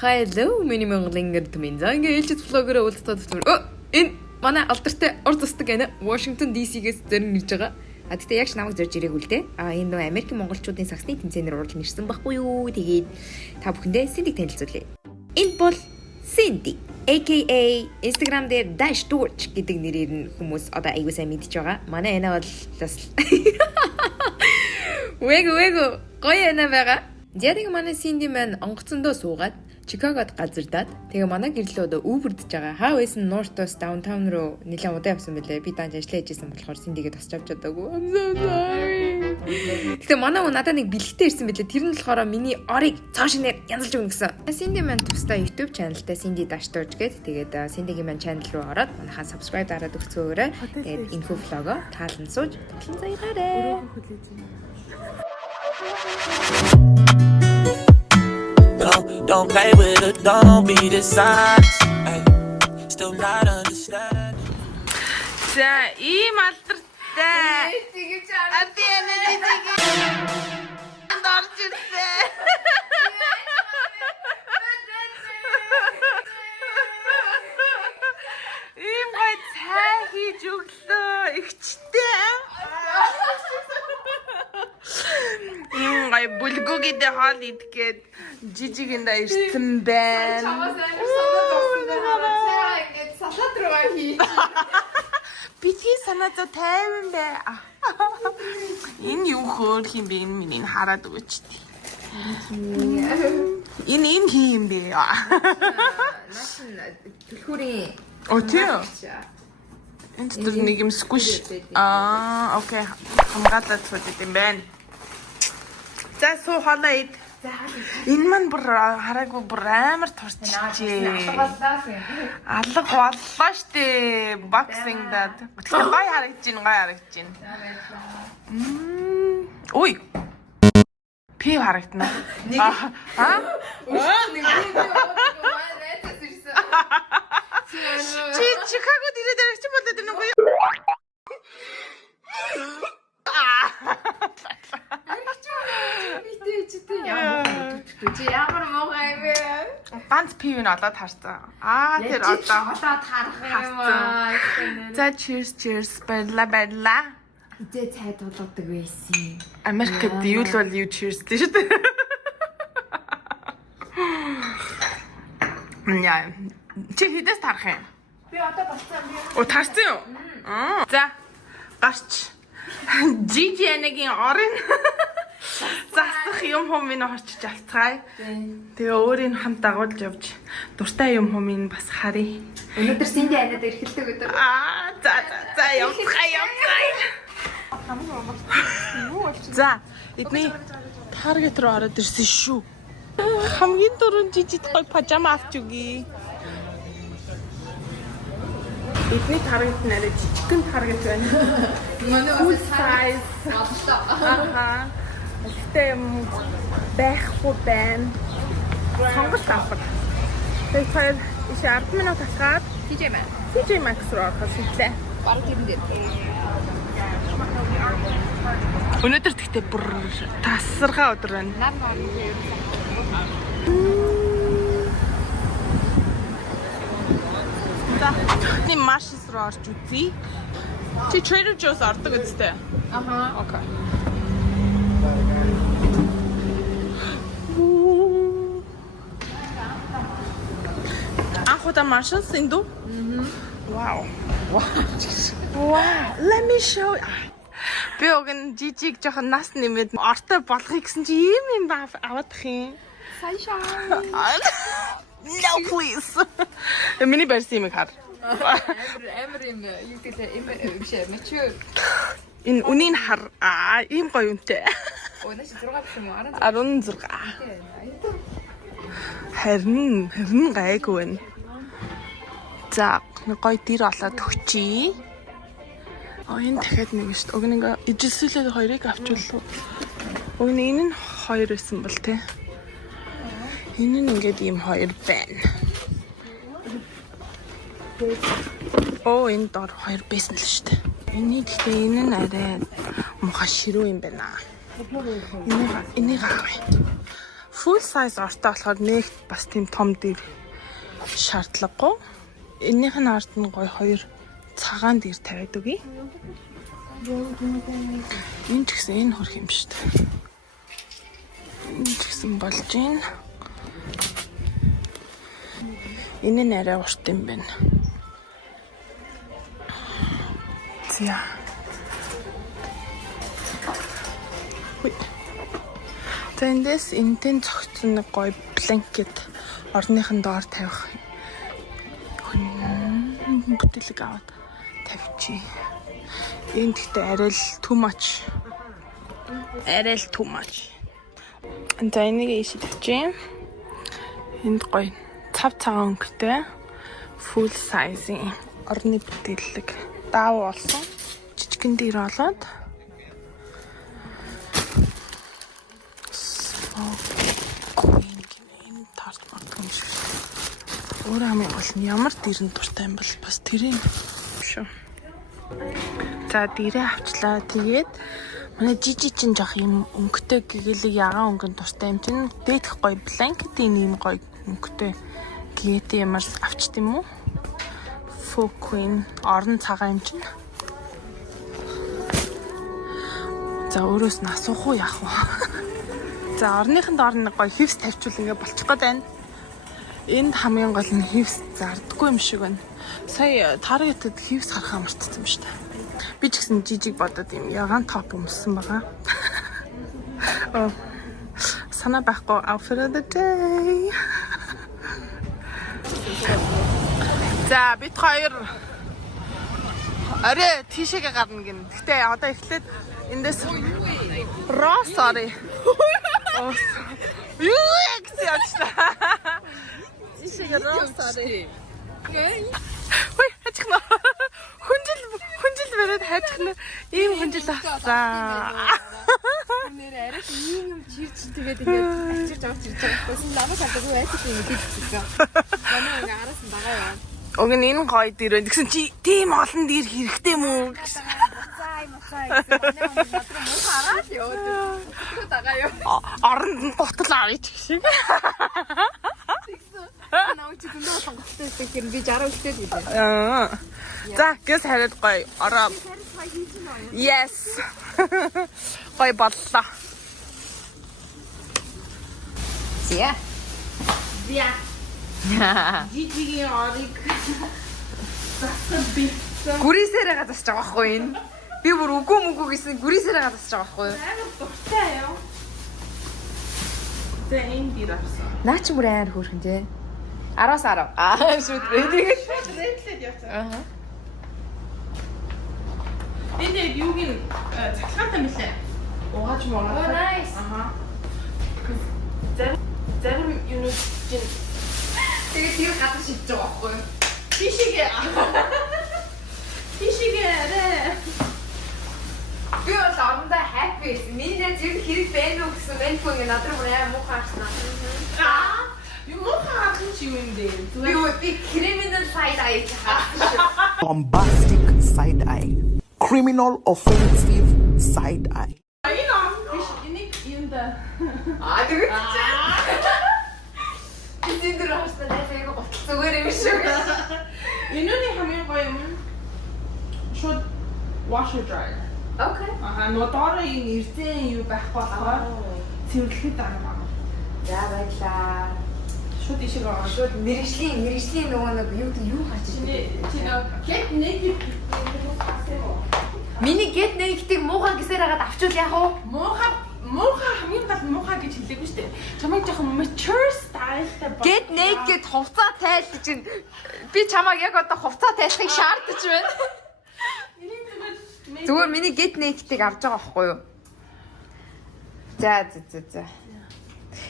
Hello, миний Монголын гэрдмэн. За ингээ ээлжид влогоор уулзтаад байна. Энэ манай алдартай орд тусдаг ана Washington DC-гээс зорин ирж байгаа. Тэгтээ яг ч намайг зорж ирээгүй л дээ. Энэ нөө Америкийн монголчуудын сагсны тэмцээнээр оруулж нэрсэн байхгүй юу? Тэгээд та бүхэндээ Cindy-г танилцуулъя. Энэ бол Cindy, aka Instagram дээр Dash Torch гэдэг нэрээр нь хүмүүс одоо аягүй сайн мэдж байгаа. Манай ана бол бас Вэго гоё ана байгаа. Яг манай Cindy маань онгоцондоо суугаад Чикагод газардаад тэгээ манай гэрлөө одоо Uber-дж байгаа. Хаа байсан North-оос downtown руу нэлээд удаа явсан байлээ. Би даанч ажиллаж байсан болохоор Cindy-гээ тосч авч чадаагүй. I'm so sorry. Гэтэ манай надад нэг бэлгтэй ирсэн байлээ. Тэр нь болохоор миний орыг цааш нэр янзалж өгнө гэсэн. Cindy маань тусдаа YouTube channelтай Cindy Dash Torch гэдэг. Тэгээд Cindy-гийн маань channel руу ороод манайхаа subscribe дараад өгцөөрэй. Тэгээд info vlog-о таалан сууж таглан заяарай. Don't play with it, don't be dishonest. Ay, still not understand. За, ийм алдартай. Ати дорж ирсэн. Ийм гой цай хийж өглөө. Игчтэй. Ийм гой бүлгүүгийдээ хоол идгээд жижигэнда ирсэн байна. Чамаас амар санаа зовсон байгаа. Ингээд салат руугаа хий. Битгий санаа зов тайван бай. Энэ юу хөөх юм бэ? Энэ миний хараад өгөөч. Энэ хийм бэ? Наас төлхүүрийн Өтөө. Энд тэр нэг юм squish. Окей. Хамгаалаад сууж идэм байна. За суу хоолоо ид. Энэ маань бүр хараагүй бүр амар турчижээ. Алга боллоо штэ. Боксинг даад. Гэхдээ гоё харагдаж байна. Ой. Пи харагдана. Нэг Чикагод ирээд ирэх чинь болоод байна уу? Ямар муухай юм бэ? Ганц пивэн олоод харсан. Тэр одоо харах юм аа. За cheers баярлаа. Хизээ цайд болоодаг байсан. Америкт юу л бол юу cheers дээ шүү дээ. Яа. Чи хэдээс тарах юм? Би одоо болцсон би. О тарсан юу? За гарч. Жижи энийг орын засах юм минь орчиж алцгаая. Тэгээ өөрийн хамт дагуулж явж дуртай юм минь бас харъя. Өнөөдөр Cindy анаад эрхэлдэг өдөр. За явцгаая. За эдний таргет руу ороод ирсэн шүү. Хамгийн дөрөв жижиг гой пажама авч үгүй. Эдний таргет нэрээ жижигхэн таргет байна. Манай Full size. бодлоо. Гэтэ юм байхгүй байна. Сонголт авах. Тэгэхээр иш 10 минут тасгаад TJ Maxx руу орох хэлээ. Бараг юм дээр. Өнөөдөр тэгтээ бүр тасархаа өдөр байна. Нар нар Ни Marshalls руу орж үзье. Чи Trader Joe's ордог үстэй. Окей. Анхудаа Marshalls эндүү? Wow. Let me show. Би огн жижиг жоохон нас нэмээд ортой болохыг гэсэн чи ийм аваадах юм. Sunshine. No please. Миний барьсан юм хар. Амар юм юу гэдэг биш mature. Энэ үнийг хар ийм гоё үнэтэй. Өнөөдөр 6 гэх юм уу? 16. Харин гайгүй байна. За гоё дэр олоод өгчий. Энэ дахиад нэг шүү дээ. Уг нэг ижилсүүлээд хоёрыг авчвал. Уг энэ нь хоёр байсан бол тээ. Энэ нь ингээд ийм хоёр байна. Энэ дор хоёр байсан л шүү дээ. Энэ нь арай муха ширүү юм байна. Энийг авъя. full size ортой болохоор нэг бас тийм том дээр шаардлагагүй. Энийх нь ард нь гоё хоёр цагаан дээр тавиад өгье. Энэ ч гэсэн энэ хөрх юм шүү дээ. Энэ ч гэсэн болж байна. Энэ нь арай урт юм байна. За. Тэндээс энтэн цогцсон нэг гоё бланкет орныхон доор тавих бүтэлэг аваад тавьчих. Энд гэхдээ арай л too much. За энийг ийш тавьчих. Энд гоё цав цагаан өнгөтэй full size-ийн орны бүтэлэг даав болсон. Жижигэн дээр олоод Өөр хамгийн гол нь ямар дэрэн дуртай юм бол бас тэрийг шүү. За дэрээ авчлаа. Тэгээд манай жижиг чин жоох юм өнгөтэй гэгэлэг ягаан өнгөнд дуртай юм чинь дээдх гоё бланкетийн юм гоё өнгөтэй гээт ямар авчт юм уу? Фокуин орон цагаан юм чинь. За өөрөөс нь асуух уу яах вэ? За орныхын доор нэг гоё хивс тавьчвал ингээ болчих гээд байна. Энд хамгийн гол нь хивс зардаггүй юм шиг байна. Сая таргетад хивс харахаа мартсан юм шүү дээ. Би ч гэсэн жижиг бодоод юм ягаан топ өмссөн байгаа. Санаа байхгүй outfit of the day. За бид хоёр арай тийшээгээ гарна гин. Гэтэ одоо эхлээд эндээс sorry. Юу яа. Тийшээгээ sorry. Ой, хачхна. Хүнжил бариад хачхна. Ийм хүнжил авцаа. Нэр арай ийм чирч тэгээд ингээд ачирж авч ирж байгаа гэсэн намайг хадаггүй айчих юм хэлчихсэн. Манай ингээ араас нь байгаа юм. Уг нь энэ гоё дэр байна. Тэгсэн чи тийм олон дэр хэрэгтэй юм уу? Буцаа гэсэн манай надраа муухай агаад ёо. Тагаа ёо. Оронд нь гутал авъя ч шиг. Наа чи зөндөө сонгохтой юм би 60 үлдээд билээ. За гэс хараад гоё ороо. Yes. Гоё боллоо. Зя. Жижигийн орыг зассан би. Гүрээсээрээ гадасч байгаа байхгүй энэ. Би бүр үгүй мүгүй гэсэн гүрээсээрээ гадасч байгаа байхгүй юу? Амар дуртай юу? За энэ дэр авсан. Наа чи бүр амар хөөрхөн тий. 10-аас 10. Шүт рэдийг. Рэдлээд явсан. Энэ юуг нь цахилгаантай мэлээ. Угааж муугаа. Oh nice. Зарим юунууд чинь Тэгээд тэр гадаж шидэж байгаа байхгүй юу? Тийшээгээ арай. Би бол орондоо happy байсан. Миний зэрэг хэрэг байна уу гэсэн мэлгүй ингээ надад бүр амар муухай харснаа. Юу мохоо ахын чи юм дээ. Би criminal side eye харсан шүү. Bombastic side eye, criminal offensive side eye. Энэ он биш энийг юм да. Тэгээд чи тэр хаста найсаа гот зүгээр юм шүү. Энэний хамгийн гоё юм. Шууд washer dryer. Okay. Нодорын эрдэн юу байхгүй болохоор цэвэрлэхэд арга. За баярлаа. Шууд ишиг аваа. Шууд мэрэгжлийн нөгөө нэг юу харж Чи get naked Миний get naked-ийг муухай гэсээр хагаад авчвал яах вэ? Муухай хамгийн гол муухай гэж хэлээгүй шүү дээ. Чамайг жоохон mature style-тай бол. Get naked хувцас тайлж чинь би чамайг яг одоо хувцас тайлахыг шаардаж байна. Зүгээр миний get naked-ийг авч байгаа байхгүй юу? За.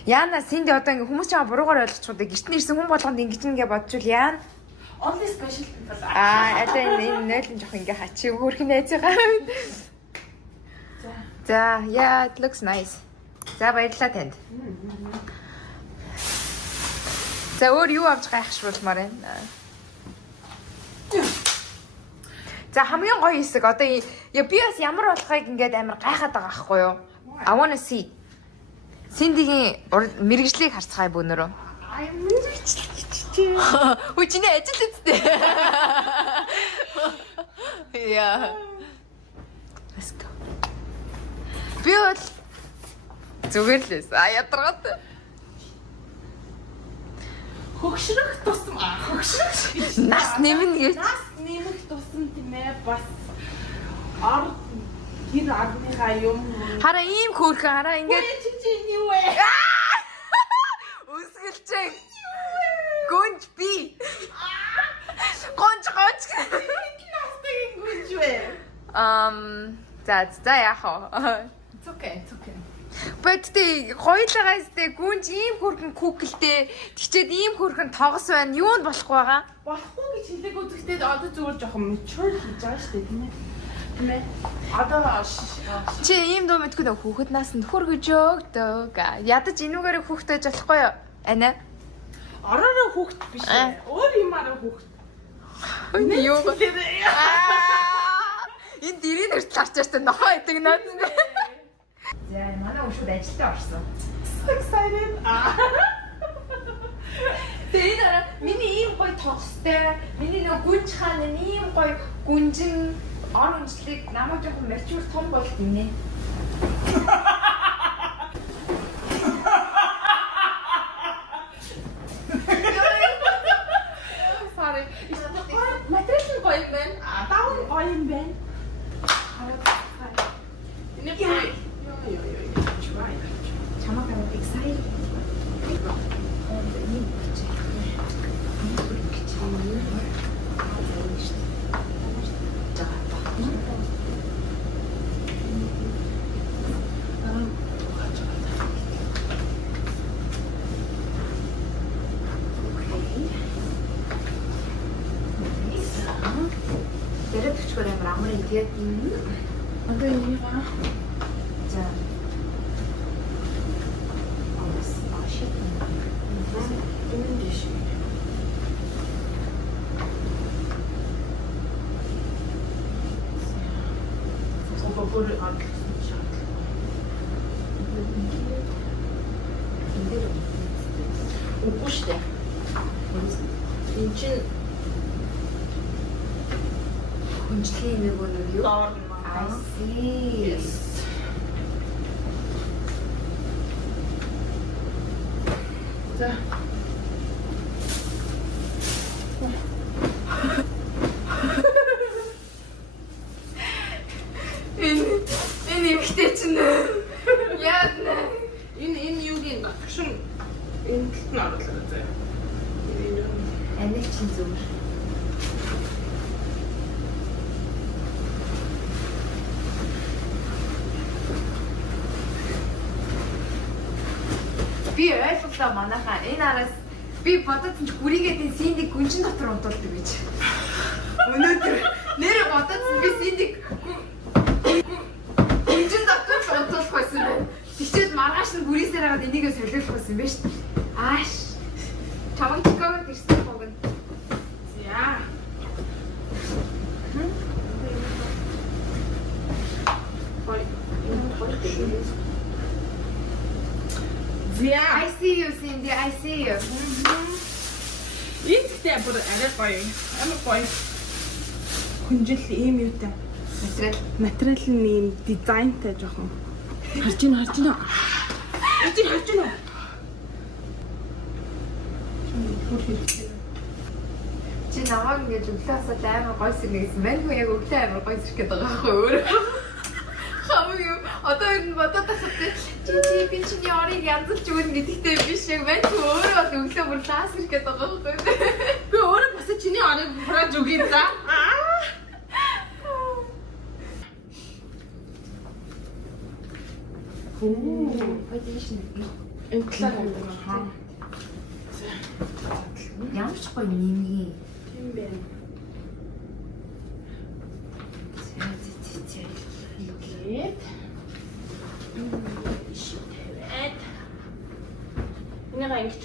Яна синд одоо ингээ хүмүүс чамаа буруугаар ойлгочиход гэрт нэрсэн хүн болгонд ингэж ингээ бодчихвол яана. Only special people. Одоо энэ нойлон жоох ингээ хачи өөрх нь найз байгаа. За, yeah, it looks nice. За баярлалаа танд. За өөр юу авч гайхшруулмаар байна? За хамгийн гоё хэсэг одоо би бас ямар болохыг ингээд амар гайхаад байгаа байхгүй юу? I wanna see. Синдигийн мэрэгжлийг харцгаая бүүнөрөө. Хөө чиний ажил үсттэй. Яа. Let's go. Би бол зүгээр л эс. Ядаргаад. Хөгшрөх тусам хөгшрөх Нас нэмнэ гэж. нас нэмэх тусам тийм ээ бас ор гэр арныхаа юм Хараа ийм хөөрхөн хараа ингээд чи юу вэ? үсгэлчээ. Гүнж би. Гонч. Настыг гүнж вэ? За яах вэ? It's okay. Бэттэй хоёулагаас тэ гүнж ийм хөрхөн куклтэй тэгчээд ийм хөрхөн тогос байна. Юунд болохгүй байгаа? Болохгүй гэж хэлээг үзэхдээ одоо зүгээр жоохон mature хийж байгаа шүү дээ тийм ээ. Одоо Чи ийм дуу мэдгүй нөө хүүхэд наасанд хүргэж өгдөг. Ядаж энүүгээр хүүхдэж болохгүй юу? Ана. ороороо хүүхэд биш ээ. Өөр юмараа хүүхэд. Юу? Энэ дэрийн нэрт тарчааштай нохоо идэг наад. За манай өшөд ажилдаа орсон. Excited. Тэгээ миний ийм гоё тогстой, миний нөө гүнж хааны ийм гоё гүнжин ор унжлыг намайг жоохон mature том болт гинэ. Sorry. Материал нь гоё юм байна. Даун гоё юм байна. Энэ яа. Чамаг аваад excited. Дээрээ төчгөр амар игээд. Одоо энийгаа За. бүр адлсан шат. Үгүй шүү дээ. Энд чинь Хүнжлийн нэг өнөр юу? доор I see. За. Энэ ихтэй чинь яадна. Энэ юугийн багшин энэ талд нь оруулаад заяа. Аниг чинь зүгээр. Би ойлголоо манайхаа энэ араас би бодоод бүрийгээ тийм синдик гүнжин дотор унтуулдаг гэж. Өнөөдөр нэрээ бодоод би синдик гүнжин дотор унтуулах байсан байна. Тэгчээд маргааш нь бүрийсээр хагаад энийгээ солиулах байсан байна шүү дээ. Ааш. Чамайг Чикагод ирсэн богино. За. Бай. Yeah. I see you, Cindy. I see you. Энэ гэхдээ бүр арай гоё. Амар гоё. Хүнжил ийм юутай. Материал нь ийм дизайнтай жоохон. Харж байна. Харж байна. Чи намайг ингэж өглөөсөө амар гоё сэрнэ гэсэн байна. Хөө яг өглөө амар гоё сэрэх гээд байгаа байхгүй өөрөө. Хамаг юм. Одоо энэ бодоод тахтай чи би чиний орыг янзлж өгнө гэдэгтэй биш яг байна. Өөрөө бол өглөө бүр лаас ирэх гээд байгаа байхгүй. Би өөрөө бас чиний орыг хурааж өгье за. Position. Инклар хаа. Ямар ч гоё нэмгий. Тийм байна. Ингээд. Энийг ингэж.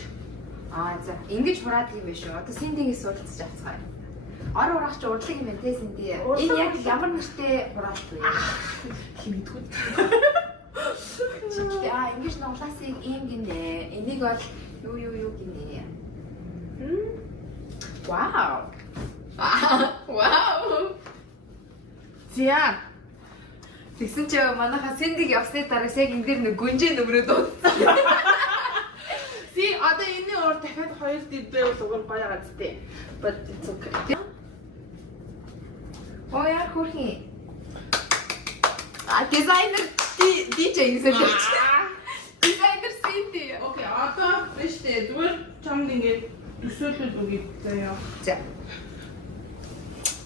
За ингэж хураад юм биш үү? Одоо Синдигээс уулзч авцгаа. Ор урагч урлаг юм байна те Синди. Энэ яг ямар нэртэй хураалт вэ? Химэдгүй. ингэж нуглаасыг ийм гинэ. Энийг бол юу гинэ. Вау. Вау. За. Тэгсэн чи манайха сэндиг явсны дараа яг энэ дэр нэг гүнжээ нөмрөө дуудсан. Си одоо энэний уур дахиад 2 дид байвал уг нь гоё газтай. But it's okay. Яа хөрхи. Дизайнер DJ гэсэн л. Дизайнер Синди. Окей, одоо биш дээ. Зүгээр чамд ингээд төсөөлөл өгье заяа. За.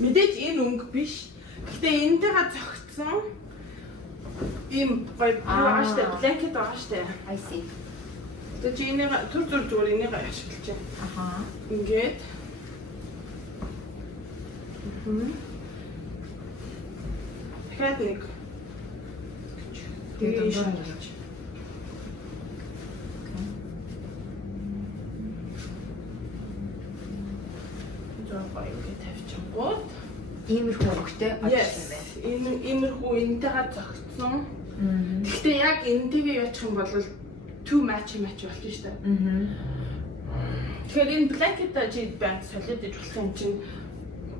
Мэдээж энэ өнгө биш. Гэтэ энэтэйгээ зөгцсөн ийм гоё юу байгаа штэ, blanket байгаа штэ. I see. Тэгээ чи энийг түр зүгээр энийг ашиглаж байна. Аха. Ингээд. Дахиад нэг. Тэгээ дундаж. Жоо гоё тавьчихгууд. Иймэрхүү өнгөтэй ажилласан байна. Энэ иймэрхүү энэтэйгээ зөгцсөн. Гэхдээ яг энэтэйгээ яачих юм бол too match болж шүү дээ. Тэгэхээр энэ blanket чи банк солиод иж болох юм чинь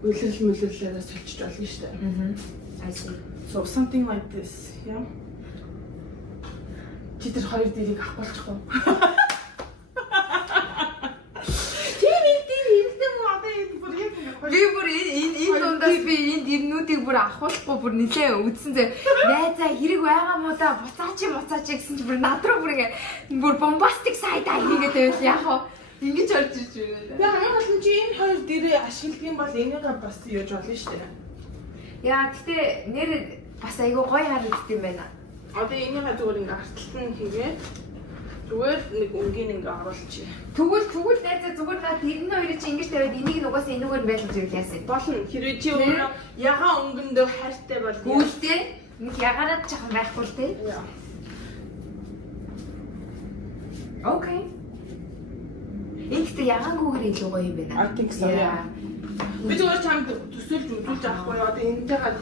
үлэлээрээ солиж болно шүү дээ. I see. So something like this, yeah. Чи тэр хоёр дэрийг авах болчихгүй. Би бүр энэ дундаас би энэ дэрнүүдийг бүр авахгүй бүр нилээ үдсэн зэ. Найзаа хэрэг байгаа мó да буцаач гэсэн чи бүр над руу бүр ингээ бүр бомбастик сайд хийгээд байвал яах вэ? Ингэж орж ирж байна. Тэгээ хамгийн гол нь чи энэ хоёр дэрээ ашигладаг юм бол энийг бас юуж болно шүү дээ. Яа гэтээ нэр бас айгүй гоё харагддаг юм байна. Одоо энийг зүгээр ингээ арталтан хийгээд зүгээр нэг өнгийн ингээ оруулчих. Тэгвэл найзаа зүгээр наад энэ хоёрыг чи ингэж тавиад энийг нь угаасаа энэгээр нь байлгаж ивэл яасан. Болно. Хэрвээ чи өөрөө ягаан өнгөн дээр хайртай бол Гүйлтэй нэг ягараад чахан байхгүй л дээ. Окей. Ингэхдээ ягаангүйгээр илүү гоё юм байна. I think so. Би зүгээр чамд төсөөлж үзүүлж авахгүй одоо энэтэйгээ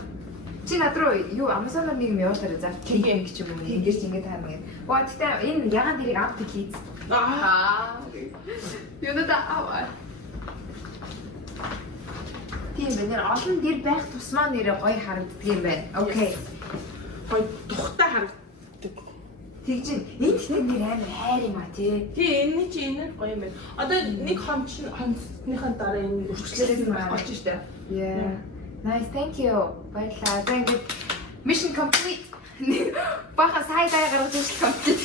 чи над руу юу Amazon-оор нэг юм явуулаарай за. Тийм гэх юм уу. Ингэж ингэ таарна гэдэг. Гэхдээ энэ ягаан дэрийг авт хийз. Юу надаа аваа. Тийм байна. Олон дэр байх тусмаа нэрээ гоё харагддаг юм байна. Окей. гоё тухтай харагддаг. Тэгж энэ ихтэй нэр амар хайр юм а тий. Тий энэ чи энэ гоё юм байна. Одоо нэг хонцныхаа дараа энэ өрчлөлөөс нь байх болж штэ. Yeah. Nice, thank you. Баярлалаа. Thank you. Mission complete. Баха сайдаа гаргаж ирсэн complete.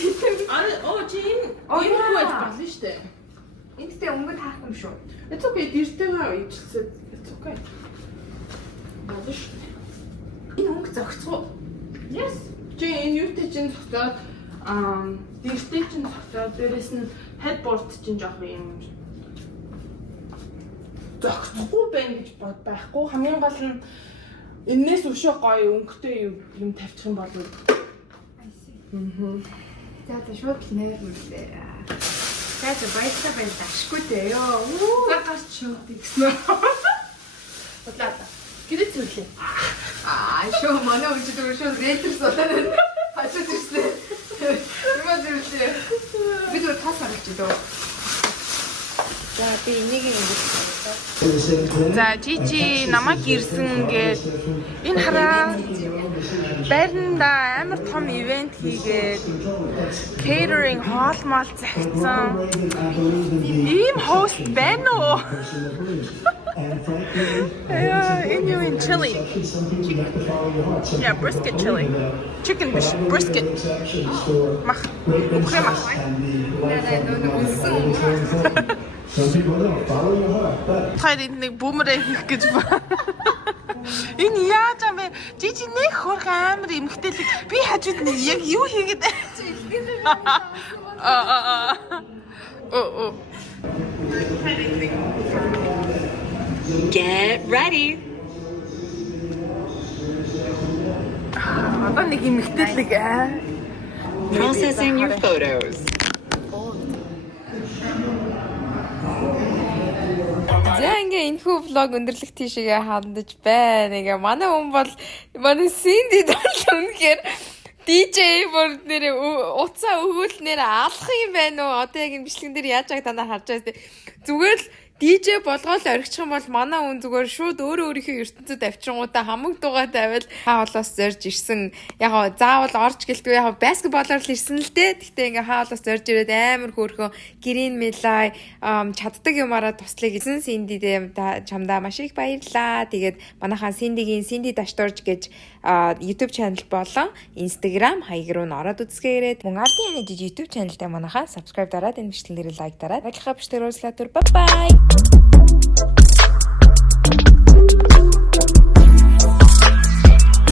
Чи энэ юу байж болно штэ. Энэтэй өнгөд хаах юм шүү. It's okay. Дэртэйгээ ижлсэд. It's okay. Бадаш. Энэ өнгө зөгцгөө. Yes. Чи энэ юутэй чинь зогсоод дэртэй чинь зогсоод дээрэс нь headboard чинь жоох юм. Зогсохгүй байна гэж байхгүй. Хамгийн гол нь энэс өшөө гоё өнгөтэй юм тавьчих юм бол За шууд нэр мүлээ. За баярлалаа ашгүй дээ ёо. За гарч шууд гэсэн. Бодлоо. Гэрээ зүйлээ. Шоо манай өнчид шууд ретер суулаад хачиж ирсэн. Юма зүйлээ. Би зөв тас харагч дөө. За би энийг ингэж. За жижи намайг ирсэн гээд энэ хараа байранда амар том ивент хийгээд catering хоол мал загцсан. Ийм хост байна уу? Энэ юу ин chili. Yeah, brisket chili. Chicken brisket. Мах. Үхрэ мах. Some people don't follow your heart, but Хайр нэг бүүмрээ хийх гэж ба. Энэ яаж юм бэ? Жижи нэг хөрх амар эмхтэлэг. Би хажууд нь яг юу хийгээд Get ready. Одоо нэг эмхтэлэг Processing your photos. За ингээ энэхүү влог өндөрлөх тийшээгээ хандаж байна. Ингээ манай хүн бол манай Синди бол үнэхээр DJ бүр нэр уцаа өгүүлнээр алах юм байна уу? Одоо яг энэ бичлэгэн дээр яаж байгааг дандаа харж байгаа тест. Зүгээр л DJ болгоол орхичих юм бол манай хүн зүгээр шууд өөрийнхөө ертөнцид авчингуудаа хамаг дугаа тавиал хаа болоос зорж ирсэн. Яг заавал орж гэлтгүй яг баскетболоор л ирсэн л дээ. Гэхдээ ингээ хаа болоос зорж ирээд амар хөөрхөн грин мелай чаддаг юмараа туслах гэсэн Синдидээ чамдаа маш их баярлаа. Тэгээд манайхаа Синдигийн Синди Дашторж гэж YouTube channel болон Instagram хаяг руу н ороод үзгээгээрэй. Мөн Ардын Ани YouTube channel дээр манайхаа subscribe дараад энэ бичлэг дээр лайк дараад. Баярлалаа биштэй уурлаа түр. Bye bye.